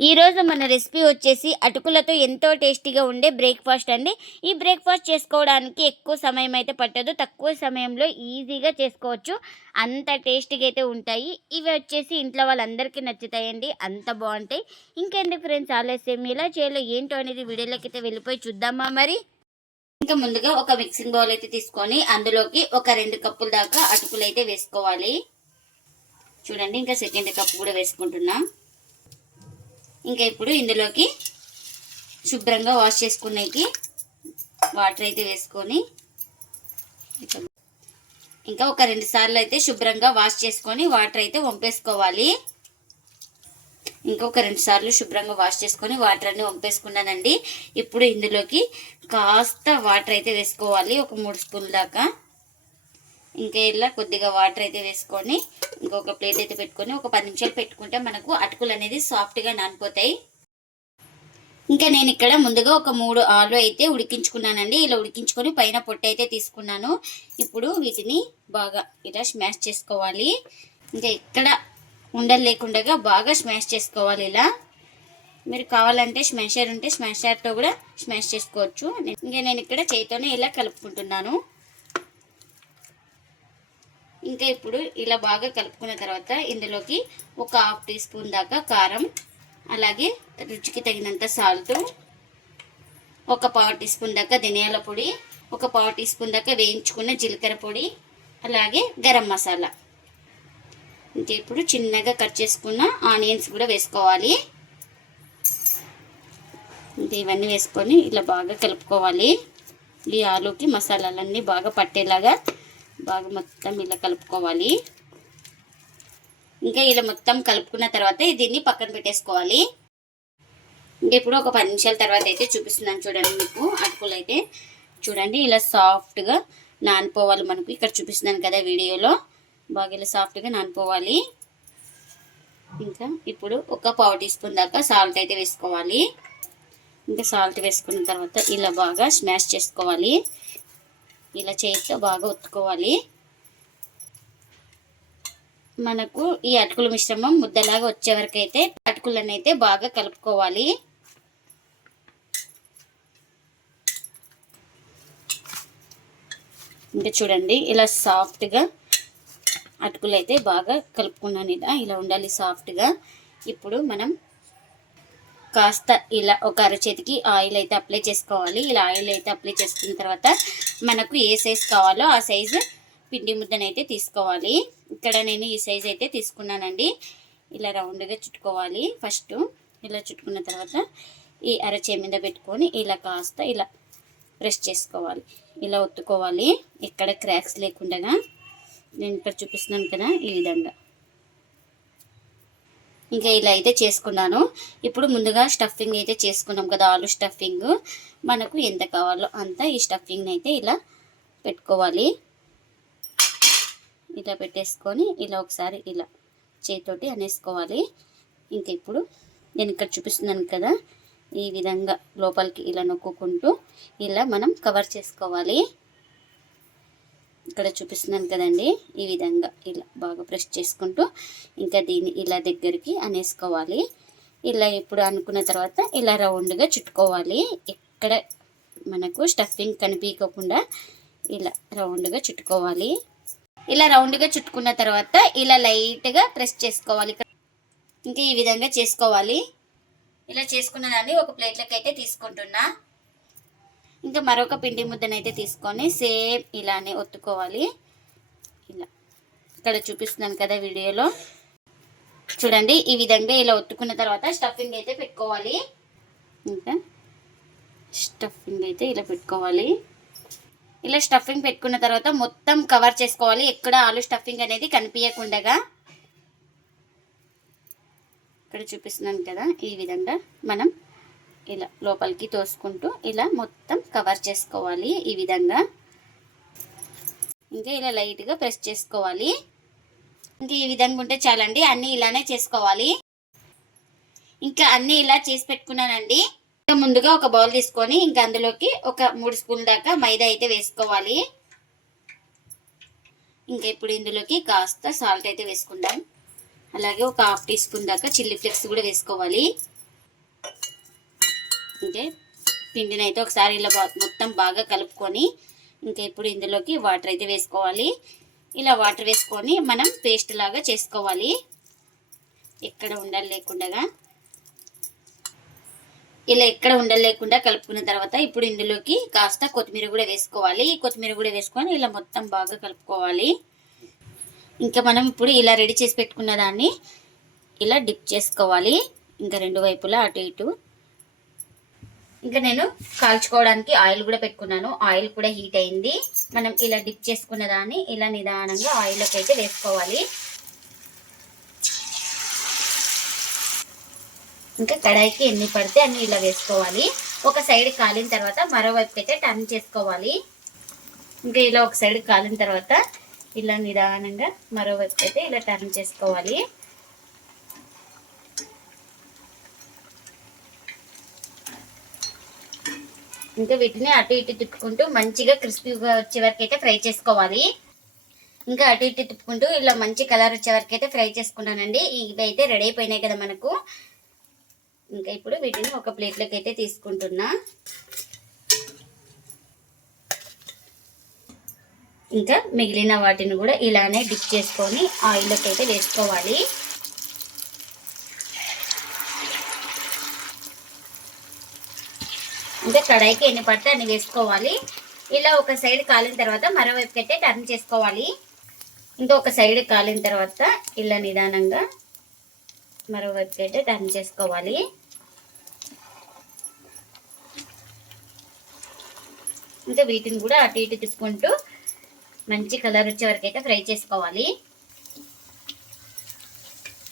ఈరోజు మన రెసిపీ వచ్చేసి అటుకులతో ఎంతో టేస్టీగా ఉండే బ్రేక్ఫాస్ట్ అండి. ఈ బ్రేక్ఫాస్ట్ చేసుకోవడానికి ఎక్కువ సమయం అయితే పట్టదు, తక్కువ సమయంలో ఈజీగా చేసుకోవచ్చు. అంత టేస్టీగా అయితే ఉంటాయి. ఇవి వచ్చేసి ఇంట్లో వాళ్ళందరికీ నచ్చుతాయండి, అంత బాగుంటాయి. ఇంకెందుకు ఫ్రెండ్స్ ఆలస్యం, ఎలా చేయాలో ఏంటో అనేది వీడియోలోకి అయితే వెళ్ళిపోయి చూద్దామా మరి. ఇంకా ముందుగా ఒక మిక్సింగ్ బౌల్ అయితే తీసుకొని అందులోకి ఒక 2 కప్పుల దాకా అటుకులు అయితే వేసుకోవాలి. చూడండి, ఇంకా సెకండ్ కప్పు కూడా వేసుకుంటున్నా. ఇంకా ఇప్పుడు ఇందులోకి శుభ్రంగా వాష్ చేసుకునేకి వాటర్ అయితే వేసుకొని ఇంకా ఒక 2 సార్లు అయితే శుభ్రంగా వాష్ చేసుకొని వాటర్ అయితే వంపేసుకోవాలి. ఇంకొక 2 సార్లు శుభ్రంగా వాష్ చేసుకొని వాటర్ అన్ని వంపేసుకున్నానండి. ఇప్పుడు ఇందులోకి కాస్త వాటర్ అయితే వేసుకోవాలి, ఒక 3 స్పూన్ల దాకా. ఇంకా ఇలా కొద్దిగా వాటర్ అయితే వేసుకొని ఇంకొక ప్లేట్ అయితే పెట్టుకొని ఒక 10 నిమిషాలు పెట్టుకుంటే మనకు అటుకులు అనేది సాఫ్ట్గా నానిపోతాయి. ఇంకా నేను ఇక్కడ ముందుగా ఒక 3 ఆలు అయితే ఉడికించుకున్నానండి. ఇలా ఉడికించుకొని పైన పొట్టు అయితే తీసుకున్నాను. ఇప్పుడు వీటిని బాగా ఇలా స్మాష్ చేసుకోవాలి. ఇంకా ఇక్కడ ఉండలు లేకుండా బాగా స్మాష్ చేసుకోవాలి. ఇలా మీరు కావాలంటే స్మాషర్ ఉంటే స్మాషర్తో కూడా స్మాష్ చేసుకోవచ్చు. ఇంకా నేను ఇక్కడ చేతితోనే ఇలా కలుపుకుంటున్నాను. ఇంకా ఇప్పుడు ఇలా బాగా కలుపుకున్న తర్వాత ఇందులోకి ఒక 1/2 టీ స్పూన్ దాకా కారం, అలాగే రుచికి తగినంత సాల్ట్, ఒక 1/4 టీ స్పూన్ దాకా ధనియాల పొడి, ఒక 1/4 టీ స్పూన్ దాకా వేయించుకున్న జీలకర్ర పొడి, అలాగే గరం మసాలా. ఇంకా ఇప్పుడు చిన్నగా కట్ చేసుకున్న ఆనియన్స్ కూడా వేసుకోవాలి. ఇంకా ఇవన్నీ వేసుకొని ఇలా బాగా కలుపుకోవాలి. ఈ ఆలుకి మసాలాలన్నీ బాగా పట్టేలాగా బాగా మొత్తం ఇలా కలుపుకోవాలి. ఇంకా ఇలా మొత్తం కలుపుకున్న తర్వాత దీన్ని పక్కన పెట్టేసుకోవాలి. ఇంకా ఇప్పుడు ఒక 10 నిమిషాల తర్వాత అయితే చూపిస్తున్నాను చూడండి. మీకు అటుకులు అయితే చూడండి ఇలా సాఫ్ట్గా నానిపోవాలి. మనకు ఇక్కడ చూపిస్తున్నాను కదా వీడియోలో, బాగా ఇలా సాఫ్ట్గా నానిపోవాలి. ఇంకా ఇప్పుడు ఒక 1/4 టీ స్పూన్ దాకా సాల్ట్ అయితే వేసుకోవాలి. ఇంకా సాల్ట్ వేసుకున్న తర్వాత ఇలా బాగా స్మాష్ చేసుకోవాలి. ఇలా చేతితో బాగా ఒత్తుకోవాలి. మనకు ఈ అటుకుల మిశ్రమం ముద్దలాగా వచ్చే వరకు అయితే అటుకులను అయితే బాగా కలుపుకోవాలి. ఇంకా చూడండి ఇలా సాఫ్ట్గా అటుకులు అయితే బాగా కలుపుకున్నాను. ఇలా ఉండాలి సాఫ్ట్గా. ఇప్పుడు మనం కాస్త ఇలా ఒక అరచేతికి ఆయిల్ అయితే అప్లై చేసుకోవాలి. ఇలా ఆయిల్ అయితే అప్లై చేసుకున్న తర్వాత మనకు ఏ సైజు కావాలో ఆ సైజు పిండి ముద్దనైతే తీసుకోవాలి. ఇక్కడ నేను ఈ సైజు అయితే తీసుకున్నానండి. ఇలా రౌండ్గా చుట్టుకోవాలి. ఫస్ట్ ఇలా చుట్టుకున్న తర్వాత ఈ అరచేయి మీద పెట్టుకొని ఇలా కాస్త ఇలా ప్రెస్ చేసుకోవాలి, ఇలా ఒత్తుకోవాలి. ఇక్కడ క్రాక్స్ లేకుండా నేను ఇక్కడ చూపిస్తున్నాను కదా, ఈ విధంగా. ఇంకా ఇలా అయితే చేసుకున్నాను. ఇప్పుడు ముందుగా స్టఫింగ్ అయితే చేసుకున్నాం కదా, ఆలు స్టఫింగ్. మనకు ఎంత కావాలో అంత ఈ స్టఫింగ్ అయితే ఇలా పెట్టుకోవాలి. ఇలా పెట్టేసుకొని ఇలా ఒకసారి ఇలా చేతితోటి అనేసుకోవాలి. ఇంకా ఇప్పుడు నేను ఇక్కడ చూపిస్తున్నాను కదా, ఈ విధంగా లోపలికి ఇలా నొక్కుంటూ ఇలా మనం కవర్ చేసుకోవాలి. ఇక్కడ చూపిస్తున్నాను కదండి, ఈ విధంగా ఇలా బాగా ప్రెస్ చేసుకుంటూ ఇంకా దీన్ని ఇలా దగ్గరికి అనేసుకోవాలి. ఇలా ఇప్పుడు అనుకున్న తర్వాత ఇలా రౌండ్గా చుట్టుకోవాలి. ఇక్కడ మనకు స్టఫింగ్ కనిపించకుండా ఇలా రౌండ్గా చుట్టుకోవాలి. ఇలా రౌండ్గా చుట్టుకున్న తర్వాత ఇలా లైట్గా ప్రెస్ చేసుకోవాలి. ఇంకా ఈ విధంగా చేసుకోవాలి. ఇలా చేసుకున్న దాన్ని ఒక ప్లేట్లోకి అయితే తీసుకుంటున్నా. ఇంకా మరొక పిండి ముద్దనైతే తీసుకొని సేమ్ ఇలానే ఒత్తుకోవాలి. ఇలా ఇక్కడ చూపిస్తున్నాను కదా వీడియోలో, చూడండి ఈ విధంగా ఇలా ఒత్తుకున్న తర్వాత స్టఫింగ్ అయితే పెట్టుకోవాలి. ఇంకా స్టఫింగ్ అయితే ఇలా పెట్టుకోవాలి. ఇలా స్టఫింగ్ పెట్టుకున్న తర్వాత మొత్తం కవర్ చేసుకోవాలి, ఎక్కడ ఆలు స్టఫింగ్ అనేది కనిపించకుండా. ఇక్కడ చూపిస్తున్నాను కదా, ఈ విధంగా మనం ఇలా లోపలికి తోసుకుంటూ ఇలా మొత్తం కవర్ చేసుకోవాలి. ఈ విధంగా ఇంకా ఇలా లైట్గా ప్రెస్ చేసుకోవాలి. ఇంకా ఈ విధంగా ఉంటే చాలండి, అన్నీ ఇలానే చేసుకోవాలి. ఇంకా అన్నీ ఇలా చేసి పెట్టుకున్నానండి. ఇంకా ముందుగా ఒక బౌల్ తీసుకొని ఇంకా అందులోకి ఒక 3 స్పూన్ల దాకా మైదా అయితే వేసుకోవాలి. ఇంకా ఇప్పుడు ఇందులోకి కాస్త సాల్ట్ అయితే వేసుకుందాం. అలాగే ఒక 1/2 టీ స్పూన్ దాకా చిల్లీ ఫ్లేక్స్ కూడా వేసుకోవాలి. అంటే పిండిని అయితే ఒకసారి ఇలా మొత్తం బాగా కలుపుకొని ఇంకా ఇప్పుడు ఇందులోకి వాటర్ అయితే వేసుకోవాలి. ఇలా వాటర్ వేసుకొని మనం పేస్ట్ లాగా చేసుకోవాలి. ఎక్కడ ఉండలు లేకుండా ఇలా ఎక్కడ ఉండలు లేకుండా కలుపుకున్న తర్వాత ఇప్పుడు ఇందులోకి కాస్త కొత్తిమీర కూడా వేసుకోవాలి. కొత్తిమీర కూడా వేసుకొని ఇలా మొత్తం బాగా కలుపుకోవాలి. ఇంకా మనం ఇప్పుడు ఇలా రెడీ చేసి పెట్టుకున్న దాన్ని ఇలా డిప్ చేసుకోవాలి. ఇంకా రెండు వైపులా అటు ఇటు. ఇంకా నేను కాల్చుకోవడానికి ఆయిల్ కూడా పెట్టుకున్నాను. ఆయిల్ కూడా హీట్ అయింది. మనం ఇలా డిప్ చేసుకున్న దాన్ని ఇలా నిదానంగా ఆయిల్లోకి అయితే వేసుకోవాలి. ఇంకా కడాయికి ఎన్ని పడితే అన్ని ఇలా వేసుకోవాలి. ఒక సైడ్ కాలిన తర్వాత మరోవైపు అయితే టర్న్ చేసుకోవాలి. ఇంకా ఇలా ఒక సైడ్ కాలిన తర్వాత ఇలా నిదానంగా మరోవైపు అయితే ఇలా టర్న్ చేసుకోవాలి. ఇంకా వీటిని అటు ఇటు తిప్పుకుంటూ మంచిగా క్రిస్పీగా వచ్చే వరకు అయితే ఫ్రై చేసుకోవాలి. ఇంకా అటు ఇటు తిప్పుకుంటూ ఇలా మంచి కలర్ వచ్చే వరకు అయితే ఫ్రై చేసుకున్నానండి. ఇవి అయితే రెడీ అయిపోయినాయి కదా మనకు. ఇంకా ఇప్పుడు వీటిని ఒక ప్లేట్లోకి అయితే తీసుకుంటున్నా. ఇంకా మిగిలిన వాటిని కూడా ఇలానే డిప్ చేసుకొని ఆయిల్లోకి అయితే వేసుకోవాలి. ఇంకా కడాయికి ఎన్ని పడితే అన్ని వేసుకోవాలి. ఇలా ఒక సైడ్ కాలిన తర్వాత మరోవైపు అయితే టర్న్ చేసుకోవాలి. ఇంకా ఒక సైడ్ కాలిన తర్వాత ఇలా నిదానంగా మరోవైపు అయితే టర్న్ చేసుకోవాలి. ఇంకా వీటిని కూడా అటు ఇటు తిప్పుకుంటూ మంచి కలర్ వచ్చే వరకు అయితే ఫ్రై చేసుకోవాలి.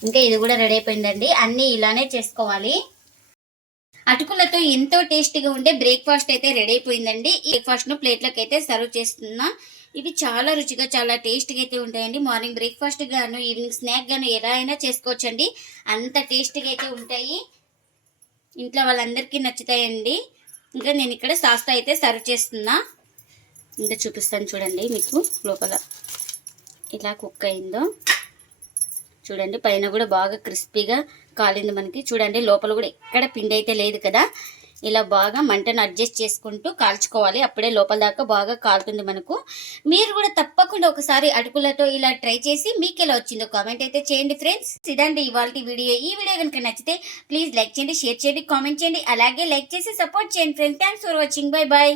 ఇంకా ఇది కూడా రెడీ అయిపోయిందండి. అన్నీ ఇలానే చేసుకోవాలి. అటుకులతో ఎంతో టేస్టీగా ఉండే బ్రేక్ఫాస్ట్ అయితే రెడీ అయిపోయిందండి. ఈ బ్రేక్ఫాస్ట్ను ప్లేట్లోకి అయితే సర్వ్ చేస్తున్నా. ఇవి చాలా రుచిగా చాలా టేస్టీగా అయితే ఉంటాయండి. మార్నింగ్ బ్రేక్ఫాస్ట్ గాను ఈవినింగ్ స్నాక్ గాను ఎలా అయినా చేసుకోవచ్చండి. అంత టేస్టీగా అయితే ఉంటాయి. ఇంట్లో వాళ్ళందరికీ నచ్చుతాయండి. ఇంకా నేను ఇక్కడ సాస్తో అయితే సర్వ్ చేస్తున్నా. ఇంకా చూపిస్తాను చూడండి. మీకు లోపల ఇలా కుక్ అయిందో చూడండి. పైన కూడా బాగా క్రిస్పీగా కాలింది మనకి. చూడండి లోపల కూడా ఎక్కడ పిండి అయితే లేదు కదా. ఇలా బాగా మంటను అడ్జస్ట్ చేసుకుంటూ కాల్చుకోవాలి. అప్పుడే లోపల దాకా బాగా కాలుతుంది మనకు. మీరు కూడా తప్పకుండా ఒకసారి అటుకులతో ఇలా ట్రై చేసి మీకు ఎలా వచ్చిందో కామెంట్ అయితే చేయండి ఫ్రెండ్స్. ఇదండి ఇవాల్టి వీడియో. ఈ వీడియో కనుక నచ్చితే ప్లీజ్ లైక్ చేయండి, షేర్ చేయండి, కామెంట్ చేయండి. అలాగే లైక్ చేసి సపోర్ట్ చేయండి friends. Thanks for watching. Bye bye.